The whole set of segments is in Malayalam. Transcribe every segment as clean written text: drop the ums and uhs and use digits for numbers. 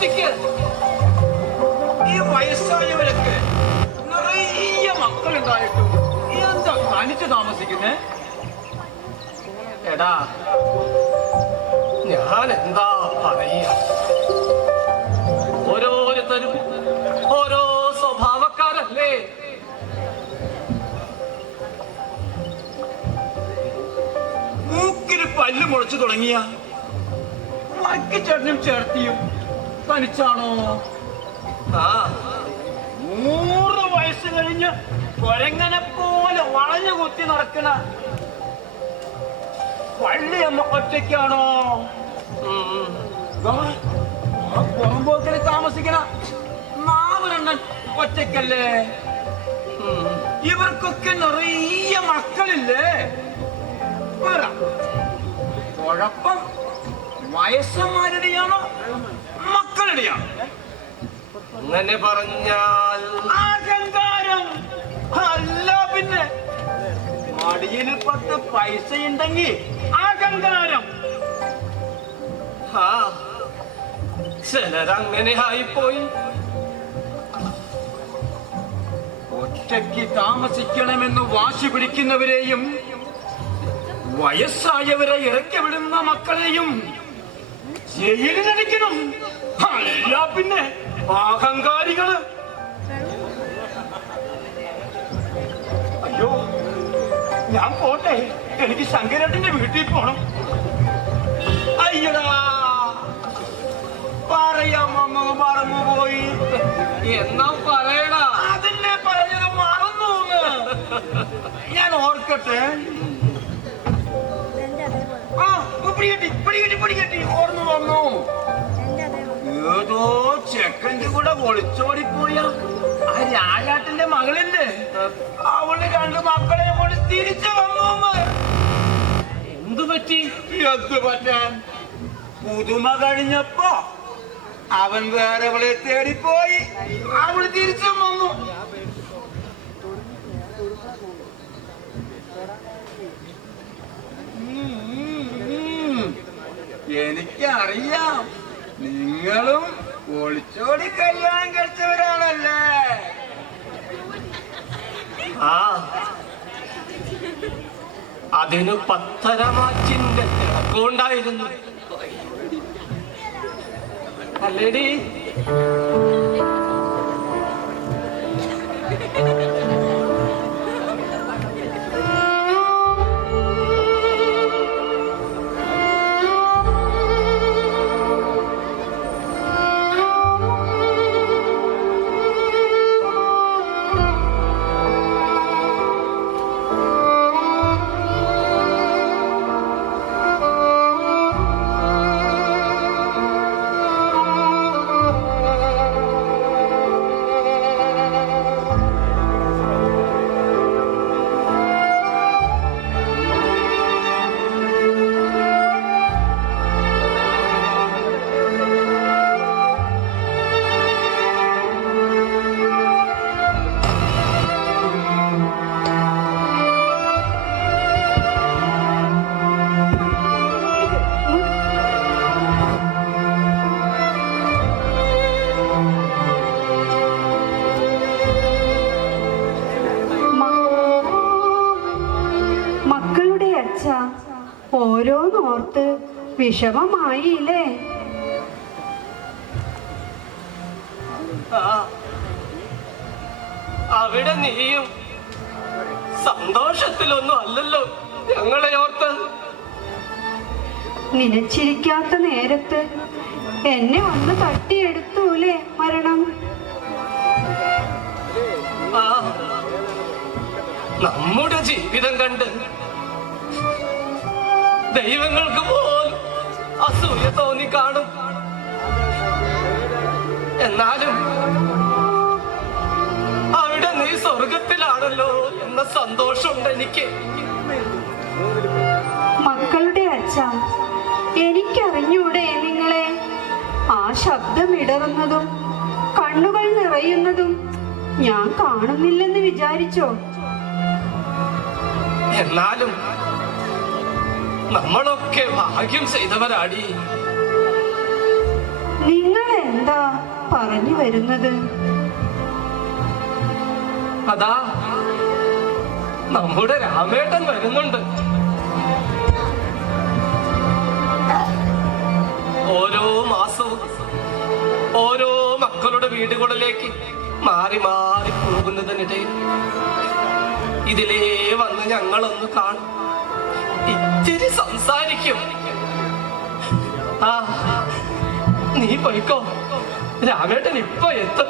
ചോദിക്ക്. ഈ വയസ്സായവരൊക്കെ നിറയെ മക്കളുണ്ടായിട്ടും എന്താ തനിച്ച് താമസിക്കുന്നേ? എടാ, ഞാൻ എന്താ പറയുക, ഓരോരുത്തരും ഓരോ സ്വഭാവക്കാരല്ലേ. മൂക്കിന് പല്ല് മുളച്ചു തുടങ്ങിയ ചേട്ടനും ചേർത്തിയും തനിച്ചാണോ? 100 വയസ്സ് കഴിഞ്ഞ് കൊരങ്ങനെ പോലെ വളഞ്ഞു കുത്തി നടക്കണ പള്ളിയമ്മ ഒറ്റയ്ക്കാണോ? പുറമ്പോക്കിൽ താമസിക്കണ മാവരെണ്ണൻ ഒറ്റയ്ക്കല്ലേ? ഇവർക്കൊക്കെ നിറയെ മക്കളില്ലേ? കുഴപ്പം വയസ്സന്മാരുടെയാണോ മക്കളുടെയാണോ? അങ്ങനെ പറഞ്ഞാൽ അഹങ്കാരം. അല്ല പിന്നെ, മടിയിൽ 10 പൈസ ഉണ്ടെങ്കിൽ അഹങ്കാരം. ചിലരങ്ങനെ ആയിപ്പോയി. ഒറ്റയ്ക്ക് താമസിക്കണമെന്ന് വാശി പിടിക്കുന്നവരെയും വയസ്സായവരെ ഇറക്കി വിടുന്ന മക്കളെയും ജയിലിലടിക്കണം. അല്ല പിന്നെ അഹങ്കാരികള്. അയ്യോ, ഞാൻ പോട്ടെ, എനിക്ക് ശങ്കരേട്ടന്റെ വീട്ടിൽ പോണം. അയ്യടാ, പറയാമോ മറന്നുപോയി. എന്നാ പറയടാ. അതിനെ പറഞ്ഞത് മറന്നു. ഞാൻ ഓർക്കട്ടെ. ഓർന്നു വന്നു. ഏതോ ചെക്കൻ്റെ കൂടെ ഒളിച്ചോടിപ്പോയ ആ രാജാട്ടിന്റെ മകളില്ലേ, അവള് 2 മക്കളെ കൂടി തിരിച്ചു വന്നു. എന്തു പറ്റി? എന്ത് പറ്റാൻ, പുതുമ കഴിഞ്ഞപ്പോ അവൻ വേറെ അവളെ തേടിപ്പോയി, അവള് തിരിച്ചു വന്നു. എനിക്കറിയാം, നിങ്ങളും ഒളിച്ചോടി കല്യാണം കഴിച്ചവരാണല്ലേ? അതിന് 10 മാച്ചിന്റെ തിളക്കമുണ്ടായിരുന്നു അല്ലേടി? ഓരോന്നോർത്ത് വിഷമമായില്ലേ? അവിടെ നീയും സന്തോഷത്തിലൊന്നും അല്ലല്ലോ ഞങ്ങളെ ഓർത്ത്. നിലച്ചിരിക്കാത്ത നേരത്ത് എന്നെ ഒന്ന് തട്ടിയെടുത്തൂലേ മരണം? നമ്മുടെ ജീവിതം കണ്ട് ദൈവങ്ങൾക്ക് പോലും അസൂയ തോന്നി കാണും. എന്നാലും അവിടെ നീ സ്വർഗത്തിലാണല്ലോ എന്ന സന്തോഷമുണ്ട് എനിക്ക്. മക്കളുടെ അച്ഛ, എനിക്കറിഞ്ഞൂടെ നിങ്ങളെ? ആ ശബ്ദമിടറുന്നതും കണ്ണുകൾ നിറയുന്നതും ഞാൻ കാണുന്നില്ലെന്ന് വിചാരിച്ചോ? എന്നാലും നമ്മളൊക്കെ ഭാഗ്യം ചെയ്തവരാടി. നിങ്ങൾ എന്താ പറഞ്ഞു വരുന്നത്? അതാ നമ്മുടെ രാമേട്ടൻ വരുന്നുണ്ട്. ഓരോ മാസവും ഓരോ മക്കളുടെ വീടുകളിലേക്ക് മാറി മാറി പോകുന്നതിനിടയിൽ ഇതിലേ വന്ന് ഞങ്ങളൊന്ന് കാണും, ഇച്ചിരി സംസാരിക്കും. ആ നീ പോയിക്കോ, രാമേട്ടൻ ഇപ്പൊ എത്തും.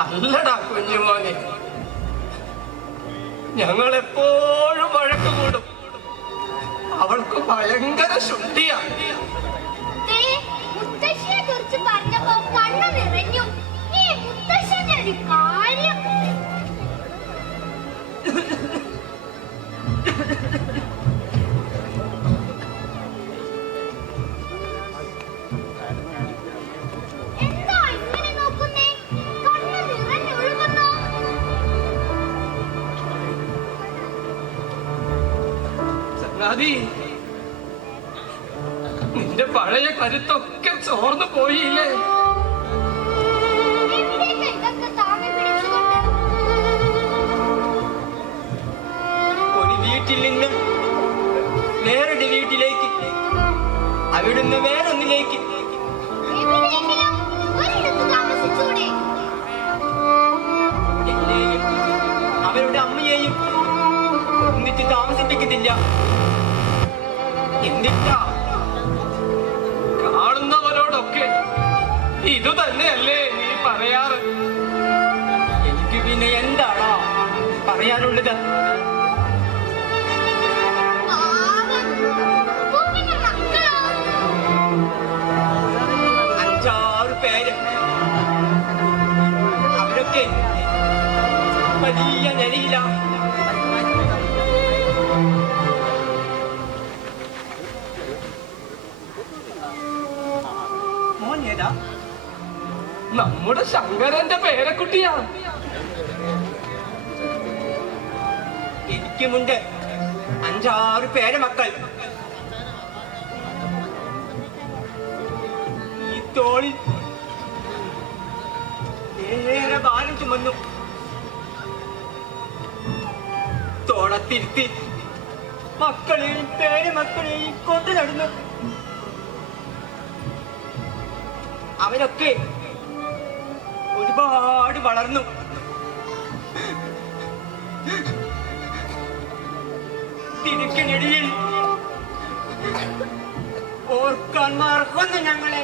അല്ലടാ കുഞ്ഞുമോനെ, ഞങ്ങൾ എപ്പോഴും വഴക്ക് കൂടും. അവൾക്ക് ഭയങ്കര ശുദ്ധിയാ. മുത്തശ്ശിയെ കുറിച്ച് പറഞ്ഞപ്പോ കണ്ണു നിറഞ്ഞു. ഈ മുത്തശ്ശന്റെ ഒരു കാര്യം. എന്താ ഇങ്ങനെ നോക്കുന്നേ? കണ്ണു നിറഞ്ഞൊഴുകുന്നു. ചങ്ങാതി, നിന്റെ പഴയ കരുത്തൊക്കെ ചോർന്നു പോയില്ലേ? എവിടേക്കാ ഇതൊക്കെ താങ്ങി പിടിച്ചുകൊണ്ട്? ഒരു വീട്ടിൽ നിന്ന് വേറൊരു വീട്ടിലേക്ക്, അവിടുന്ന് വേറൊന്നിലേക്ക്. എവിടെയെങ്കിലും ഒരിടത്ത് താമസിച്ചൂടെ? എന്നെയും അവരുടെ അമ്മയെയും ഒന്നിച്ച് താമസിപ്പിക്കുന്നില്ല. എന്നിട്ടാ കാണുന്നവരോടൊക്കെ ഇതു തന്നെയല്ലേ നീ പറയാറ്? എനിക്ക് പിന്നെ എന്താണോ പറയാനുള്ളത്? പാവം. പൂവിന്റെ മക്കളോ? 5-6 പേര്. അവരൊക്കെ വലിയ നിലയില. മോൻ ഏതാ? നമ്മുടെ ശങ്കരന്റെ പേരക്കുട്ടിയാ. എനിക്കുമുണ്ട് 5-6 പേരമക്കൾ. ഈ തോളിൽ ഏറെ ഭാരം ചുമന്നു. തോളത്തിരുത്തി മക്കളെയും പേരമക്കളെയും കൊണ്ടു നടന്നു. അവരൊക്കെ ഒരുപാട് വളർന്നു. തിരക്കിനിടയിൽ ഓർക്കാൻ മറക്കുന്നു ഞങ്ങളെ.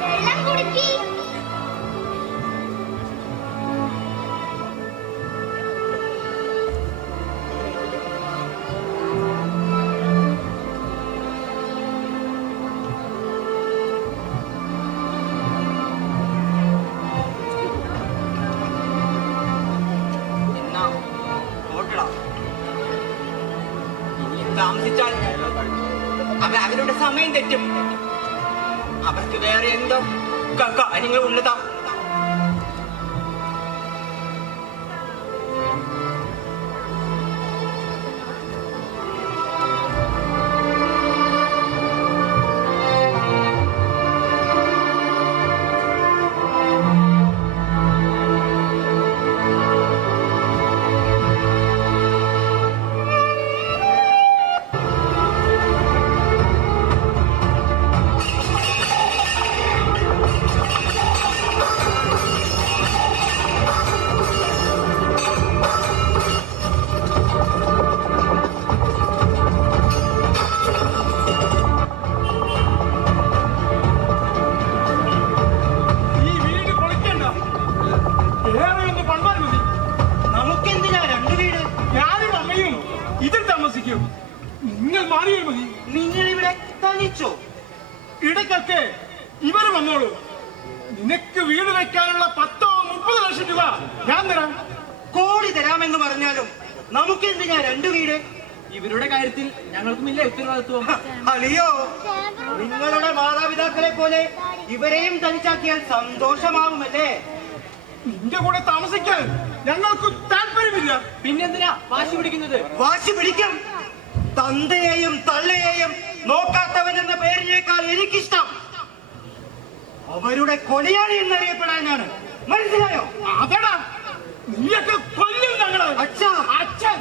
വെള്ളം കുടിക്കി. എന്നാ ഓട്ടടാ. ഇനിയും താമസിച്ചാൽ അവരുടെ സമയം തെറ്റും. അവർക്ക് വേറെ എന്തോ കാര്യങ്ങൾ ഉള്ളതാ. മാറിയാൽ മതി. നിങ്ങൾ ഇവിടെ തനിച്ചോ? ഇടയ്ക്കൊക്കെ ഇവര് വന്നോളൂ. നിനക്ക് വീട് വെക്കാനുള്ള 10-30 ലക്ഷം രൂപ ഞാൻ തരാം. കോടി തരാമെന്ന് പറഞ്ഞാലും നമുക്കെന്തിനാ 2 വീട്? ഇവരുടെ കാര്യത്തിൽ ഞങ്ങൾക്കുമില്ല ഉത്തരവാദിത്വം. അളിയോ, നിങ്ങളുടെ മാതാപിതാക്കളെ പോലെ ഇവരെയും തനിച്ചാക്കിയാൽ സന്തോഷമാവുമല്ലേ? നിന്റെ കൂടെ താമസിക്കാൻ ഞങ്ങൾക്ക് താല്പര്യമില്ല. പിന്നെന്തിനാ വാശി പിടിക്കുന്നത്? വാശി പിടിക്കും. തന്തയെയും തള്ളയെയും നോക്കാത്തവൻ എന്ന പേരിനേക്കാൾ എനിക്കിഷ്ടം അവരുടെ കൊലയാളി എന്നറിയപ്പെടാനാണ്. മനസ്സിലായോ? അതെടാ, നീയൊക്കെ കൊല്ലും ഞങ്ങള്. അച്ഛാ, അച്ഛൻ,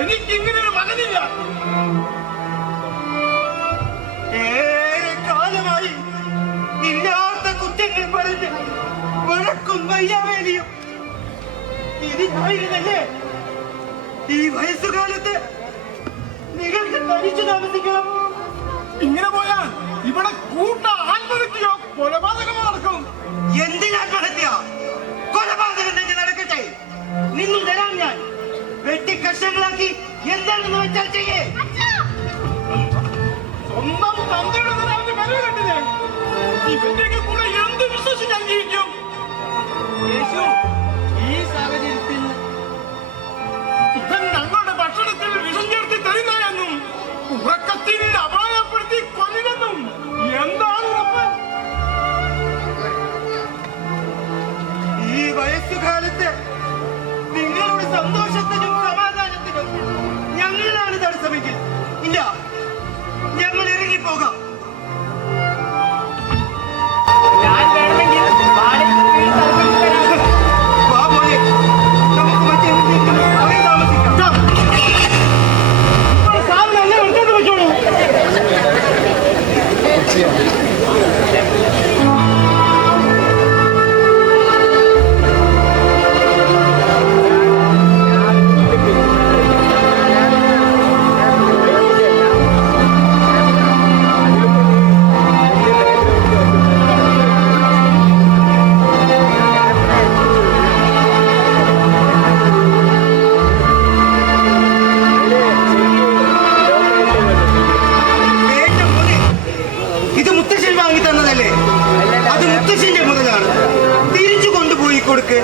എനിക്കിങ്ങനെ ഒരു മകനില്ല. ഏറെ കാലമായി ഇല്ലാത്ത കുറ്റങ്ങൾ പറഞ്ഞ് വഴക്കും വയ്യാവേലിയും ഇതിനായിരുന്നല്ലേ ഈ വയസ്സുകാലത്ത് നിങ്ങൾക്ക് തനിച്ചു താമസിക്കണം. ഇങ്ങനെ പോയാൽ ഇവിടെ കൂട്ട ആത്മഹത്യയോ കൊലപാതകമോ നടക്കും. എന്തിനാത്മഹത്യ? കൊലപാതകം തന്നെ നടക്കട്ടെ. നിങ്ങൾ തരാം ഞാൻ. വെട്ടിക്കഷ്ണങ്ങളാക്കി എന്താണെന്ന് വെച്ചാൽ ചെയ്യേ. സ്വന്തം തന്തയുടെ തരാവിന്റെ വില കണ്ടില്ലേ? ഇവന്റെയൊക്കെ കൂടെ എന്ത് വിശ്വസിക്കാൻ ജീവിക്കും? യേശു, ഈ സാഹചര്യത്തിൽ ഇവൻ ഞങ്ങളുടെ ഭക്ഷണത്തിൽ വിഷം ചേർത്ത് തരുന്നതെന്നും ഉറക്കത്തിൽ അപായപ്പെടുത്തി കൊല്ലുമെന്നും എന്താണ് ഉറപ്പ്? ഈ വയസ്സുകാലത്ത് നിങ്ങളുടെ സന്തോഷത്തിനും സമാധാനത്തിനും ഞങ്ങളാണ് തടസ്സമെങ്കിൽ ഇല്ല, ഞങ്ങൾ ഇറങ്ങിപ്പോകാം. ഞാൻ വേണമെങ്കിൽ വാ മോനെ, നമുക്ക് മറ്റെവിടെയെങ്കിലും പോയി താമസിക്കാം. സാറിന് എന്നെ എടുത്തോണ്ട് വെച്ചോളൂ. വേണ്ട മോനെ, ഇത് മുത്തശ്ശൻ വാങ്ങി തന്നതല്ലേ? അത് മുത്തശ്ശന്റെ മുതലാണ്. തിരിച്ചു കൊണ്ടുപോയി കൊടുക്ക്.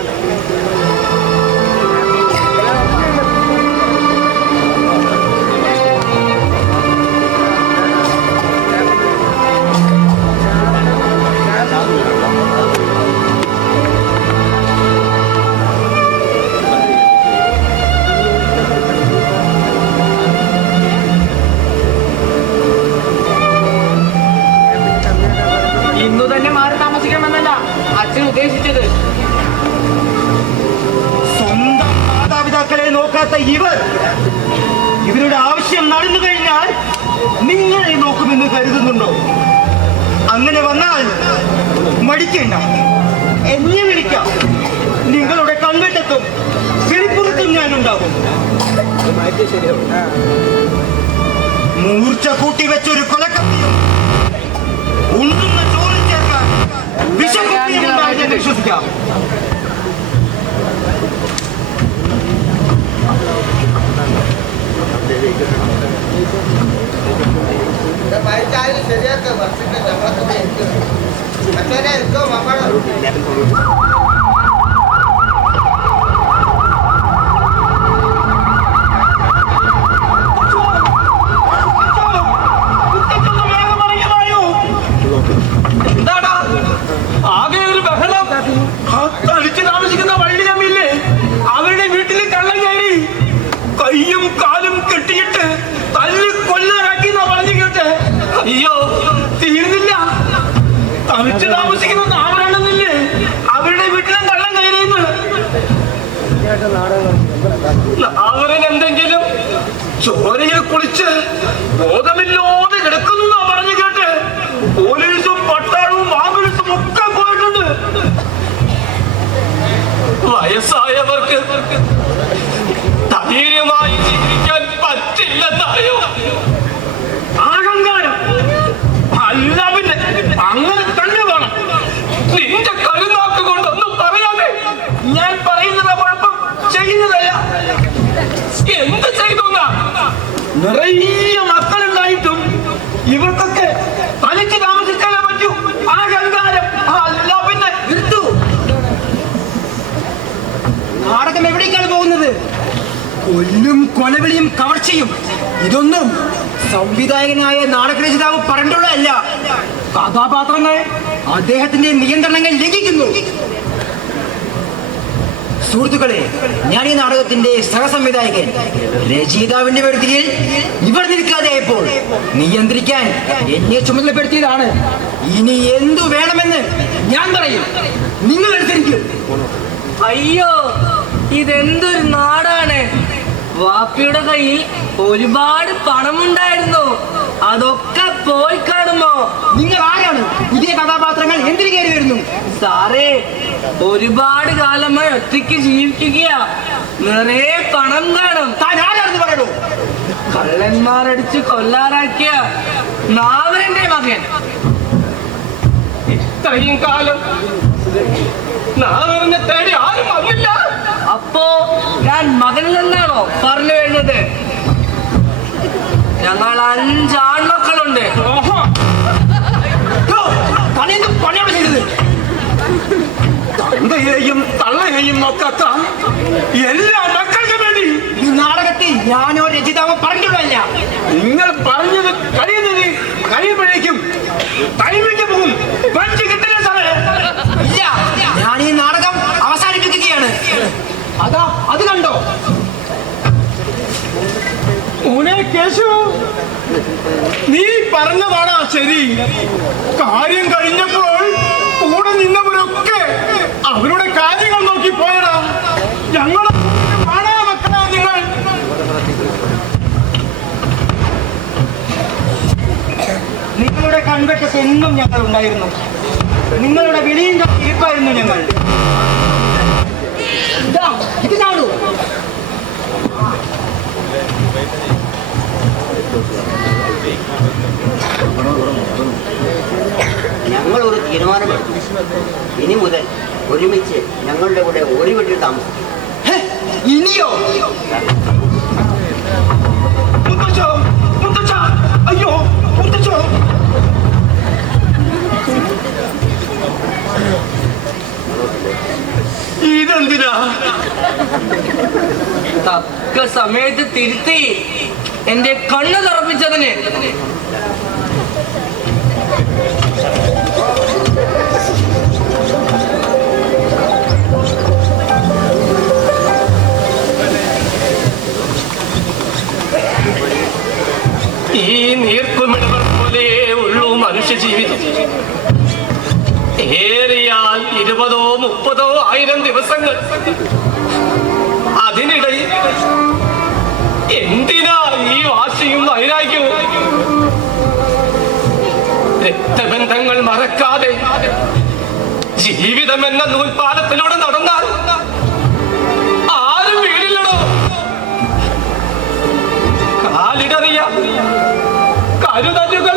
ഇന്നു തന്നെ മാറി താമസിക്കണമെന്നല്ല അച്ഛൻ ഉദ്ദേശിച്ചത്. സ്വന്തം മാതാപിതാക്കളെ നോക്കാത്ത ഇവരുടെ ആവശ്യം നടന്നു കഴിഞ്ഞാൽ നിങ്ങളെ നോക്കുമെന്ന് കരുതുന്നുണ്ടോ? അങ്ങനെ വന്നാൽ മടിക്കേണ്ട, എന്നെ വിളിക്കാം. നിങ്ങളുടെ കൺവെട്ടത്തും ചെറിപ്പുറത്തും ഞാനുണ്ടാകും. മൂർച്ച കൂട്ടി വെച്ചൊരു കൊലക്കത്തിയും ഉണ്ണുന്ന ചോറിൽ ചേർക്കാൻ വിഷകുപ്പിയും ഉണ്ടായി ഞാൻ വിശ്വസിക്കാം. ശരിയാക്കാം. വർഷത്തെ ഞങ്ങളൊക്കെ അച്ഛനെ എടുക്കോ മക്കളെ. എന്താടാ ആകെ ഒരു ബഹളം? തളിച്ച് താമസിക്കുന്ന വള്ളി തമ്മില്ലേ, അവരുടെ വീട്ടിൽ കള്ളം കയറി കയ്യും കാലും കെട്ടിയിട്ട് തല്ലി കൊല്ലാനാക്കി പറഞ്ഞു കേട്ടെ. അയ്യോ, തീർന്നില്ല. തളിച്ച് താമസിക്കുന്ന നാമരണ്ടെന്നില്ലേ, അവരുടെ വീട്ടിലും കള്ളം കയറിയെന്ന്. അവരെന്തെങ്കിലും ചോരയിൽ കുളിച്ച് ബോധമില്ലാതെ കിടക്കുന്നു പറഞ്ഞു കേട്ട് പോലീസും പട്ടാളവും ആംബുലൻസും ഒക്കെ പോയിട്ടുണ്ട്. വയസ്സായവർക്ക് ധൈര്യമായി ജീവിക്കാൻ പറ്റില്ലെന്നറിയോ? അഹങ്കാരം അല്ല, പിന്നെ അങ്ങനെ തന്നെ വേണം. നിന്റെ കരുനാക്ക് കൊണ്ടൊന്നും പറയാതെ ഞാൻ പറയുന്നത് കുഴപ്പം ചെയ്യുന്നതല്ല. എന്ത് ചെയ്തു നിറയെ മക്കൾ ഇവർക്കൊക്കെ തനിച്ച് താമസിച്ചാലേ പറ്റൂ. അഹങ്കാരം. അല്ല പിന്നെ നിർത്തൂ. നാടകം എവിടേക്കാണ് പോകുന്നത്? കൊല്ലും കൊലവിളിയും കവർച്ചയും ഇതൊന്നും സംവിധായകനായ നാടകരചിതാവ് പറഞ്ഞുള്ളതല്ല. കഥാപാത്രങ്ങൾ അദ്ദേഹത്തിന്റെ നിയന്ത്രണങ്ങൾ ലംഘിക്കുന്നു. സുഹൃത്തുക്കളെ, ഞാൻ ഈ നാടകത്തിന്റെ സഹസംവിധായകൻ. രചയിതാവിന്റെ വേർതിരിയിൽ ഇവർ നിൽക്കാതെയായപ്പോൾ നിയന്ത്രിക്കാൻ എന്നെ ചുമതലപ്പെടുത്തിയതാണ്. ഇനി എന്തു വേണമെന്ന് ഞാൻ പറയും, നിങ്ങൾ അനുസരിക്കും. അയ്യോ, ഇതെന്തൊരു നാടാണ്! വാപ്പിയുടെ കയ്യിൽ ഒരുപാട് പണമുണ്ടായിരുന്നു, അതൊക്കെ പോയി കാണുമോ? നിങ്ങൾ ആരാണ്? പുതിയ കഥാപാത്രങ്ങൾ എന്തിനു കയറി വരുന്നു? സാറേ, ഒരുപാട് കാലമായി ഒറ്റയ്ക്ക് ജീവിക്കുകയാ. നിറയെ പണം കാണും. താൻ ആരാണെന്ന് പറയണോ? കള്ളന്മാരടിച്ച് കൊല്ലാറാക്കിയ നാവരന്റെ മകൻ. ഇത്രയും കാലം നാവറിനെ തേടി ആരും വന്നില്ല. അപ്പോ ഞാൻ മകനിൽ നിന്നാണോ പറഞ്ഞു വരുന്നത്? ഞങ്ങൾ 5 ആൺമക്കളുണ്ട്. പണിയോട് ചെയ്തത് തന്തയെയും തള്ളയെയും ഒക്കാത്ത എല്ലാ മക്കൾക്കും വേണ്ടി ഈ നാടകത്തിൽ ഞാനോ രചിതാവോ പറഞ്ഞിട്ടുള്ളതല്ല. നിങ്ങൾ പറഞ്ഞത് കഴിയുമ്പോഴേക്കും ടൈമിക്ക് പോകും. പഞ്ച് കിട്ടില്ല സാറേ. ഇല്ല, ഞാൻ ഈ നാടകം അവസാനിപ്പിക്കുകയാണ്. അതാ അത് കണ്ടോ? മോനെ കേശു, നീ പറഞ്ഞതാണ് ശരി. കാര്യം കഴിഞ്ഞപ്പോൾ കൂടെ നിന്നവരൊക്കെ അവരുടെ കാര്യങ്ങൾ നോക്കി പോയടാ. ഞങ്ങളെ കാണാ മക്കളാ നിങ്ങൾ. നിങ്ങളുടെ കൺവെട്ടത്ത് എന്നും ഞങ്ങൾ ഉണ്ടായിരുന്നു. നിങ്ങളുടെ വിളിയും ഇരിപ്പായിരുന്നു ഞങ്ങൾ. ഇത് കാണൂ. ഞങ്ങൾ ഒരു തീരുമാനമെടുത്തു. ഇനി മുതൽ ഒരുമിച്ച് ഞങ്ങളുടെ കൂടെ ഒരു വീട്ടിൽ താമസിക്കും. ഇനിയോ? മുത്തച്ഛോ, മുത്തച്ഛ, അയ്യോ മുത്തച്ഛോ. ഇതെന്തിനാ? തക്ക സമയത്ത് തിരുത്തി എന്റെ കണ്ണ് തുറപ്പിച്ചതിന്. ഈ നീർക്കുമിടകൾ പോലെയേ ഉള്ളൂ മനുഷ്യ ജീവിതം. ഏറിയാൽ 20 30 ആയിരം ദിവസങ്ങൾ. അതിനിടയിൽ എന്തിനാ ഈ വാശിയും വൈരാഗ്യവും? രക്തബന്ധങ്ങൾ മറക്കാതെ ജീവിതം എന്ന നൂൽപാലത്തിലൂടെ നടന്നാൽ ആരും വീടില്ലടോ. കാലിടറിയ കരുതലുകൾ